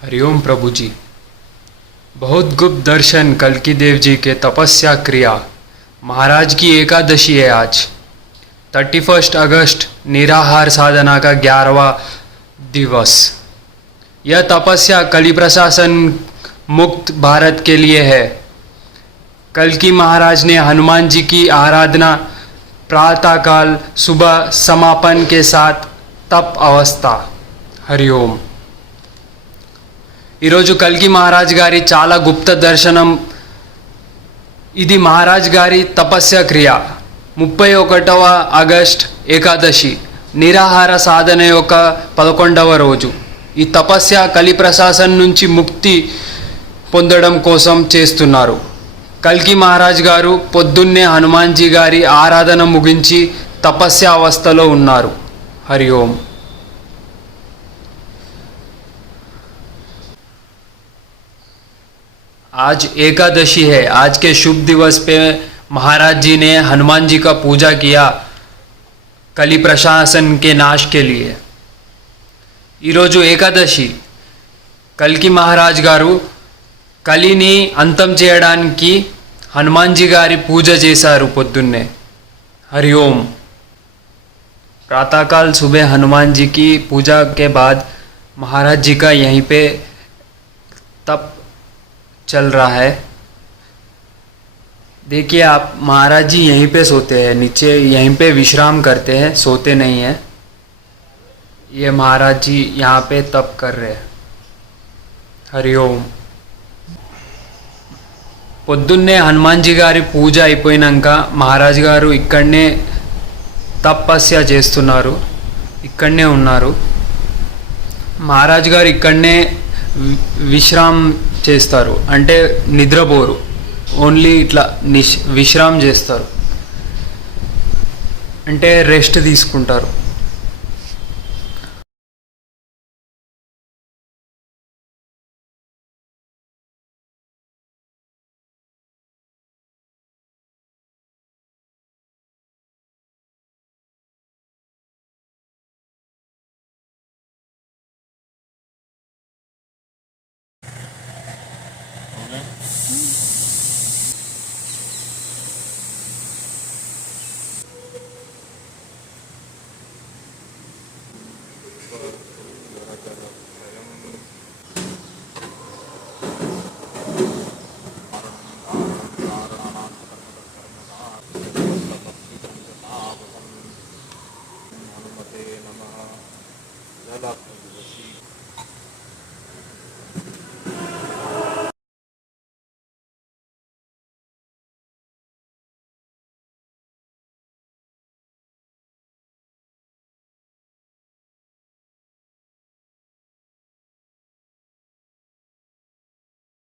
हरिओम प्रभु जी। बहुत गुप्त दर्शन कल्कि देव जी के तपस्या क्रिया। महाराज की एकादशी है आज 31 अगस्त, निराहार साधना का 11वां दिवस। यह तपस्या कली प्रशासन मुक्त भारत के लिए है। कल्कि महाराज ने हनुमान जी की आराधना प्रातःकाल सुबह समापन के साथ तप अवस्था। हरिओम। ఈరోజు కల్కి మహారాజ్ గారి చాలా గుప్త దర్శనం. ఇది మహారాజ్ గారి తపస్య క్రియ. 31వ ఆగస్ట్ ఏకాదశి, నిరాహార సాధన యొక్క 11వ రోజు. ఈ తపస్య కలి ప్రశాసన నుంచి ముక్తి పొందడం కోసం చేస్తున్నారు. కల్కి మహారాజ్ గారు పొద్దున్నే హనుమాన్జీ గారి ఆరాధన ముగించి తపస్య అవస్థలో ఉన్నారు. హరి ఓం. आज एकादशी है. आज के शुभ दिवस पे महाराज जी ने हनुमान जी का पूजा किया कली प्रशासन के नाश के लिए. ఈరోజు ఏకాదశి. కల్కి మహారాజ్ గారు కలిని అంతం చేయడానికి హనుమాన్ जी గారి పూజ చేశారు పొద్దున్నే. हरि ओम. प्रातःकाल सुबह हनुमान जी की पूजा के बाद महाराज जी का यहीं पे तप चल रहा है. देखिए आप, महाराज जी यहीं पे सोते हैं, नीचे यहीं पे विश्राम करते हैं, सोते नहीं हैं. ये महाराज जी यहाँ पे तप कर रहे हैं. हरि ओम. పొద్దున్నే హనుమాన్ జీ గారి పూజ అయిపోయినాక మహారాజ్ గారు ఇక్కడనే తపస్య చేస్తున్నారు. ఇక్కడనే ఉన్నారు. మహారాజ్ గారు ఇక్కడనే విశ్రామ్ చేస్తారు. అంటే నిద్రపోరు, ఓన్లీ ఇట్లా విశ్రామ్ చేస్తారు, అంటే రెస్ట్ తీసుకుంటారు.